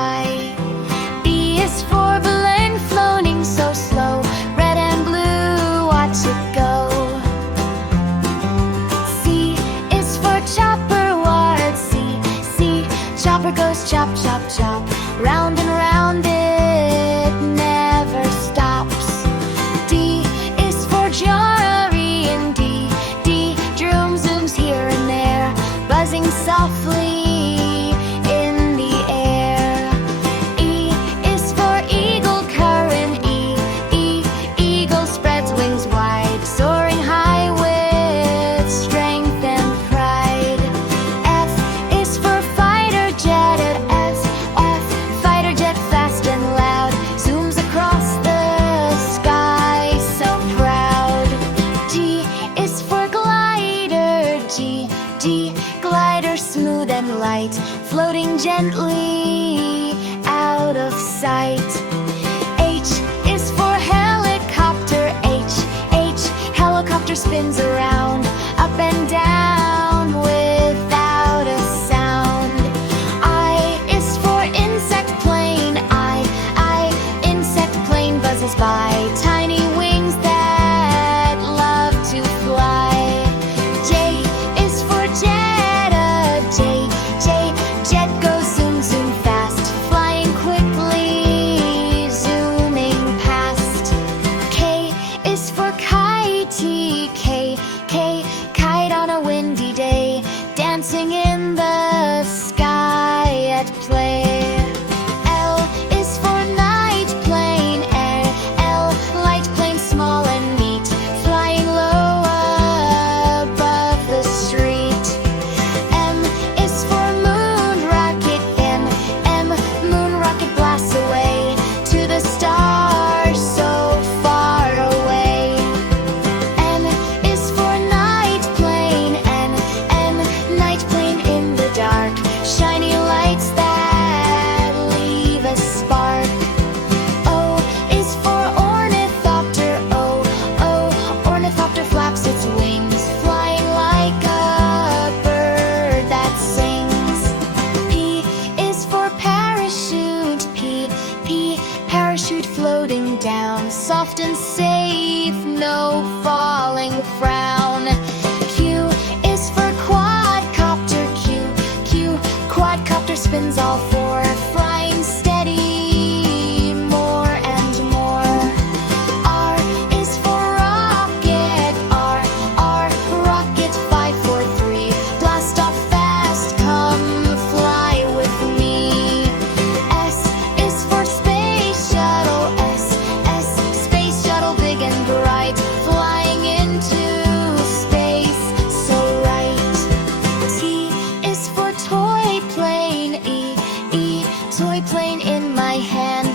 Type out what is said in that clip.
sky. B is for balloon floating so slow, red and blue, watch it go. C is for chopper, ward C, chopper goes chop, chop, chop, round and round it never stops. D is for jewelry, and D, drum zooms here and there, buzzing softly in the air. E is for eagle current, eagle spreads wings wide, soaring high with strength and pride. F is for fighter jet, F, fighter jet fast and loud, zooms across the sky so proud. G is for glider, G, glider smooth and light, floating gently out of sight. H is for helicopter, H, helicopter spins around, up and down without a sound. I is for insect plane, I, insect plane buzzes by, tiny wings that love to fly. J is for jet, jet goes zoom, zoom fast, flying quickly, zooming past. K is for kite, kite on a windy day, dancing in the sky at play. L is for night plane, L, light plane small and neat, flying low above the street. M is for moon rocket, M, moon rocket blasts away to the stars so far away. N is for night plane, N, night plane in the dark, shiny lights that leave a spark. O is for ornithopter, O, ornithopter flaps its wings, flying like a bird that sings. P is for parachute, P, parachute floating down, soft and safe, no falling frown. Q is for quadcopter, Q, quadcopter spins all four, flying steady more and more. R is for rocket, R, rocket 543, blast off fast, come fly with me. S is for space shuttle, S, space shuttle big and bright, flying into space so right. T is for toy plane, E, toy plane in my hand,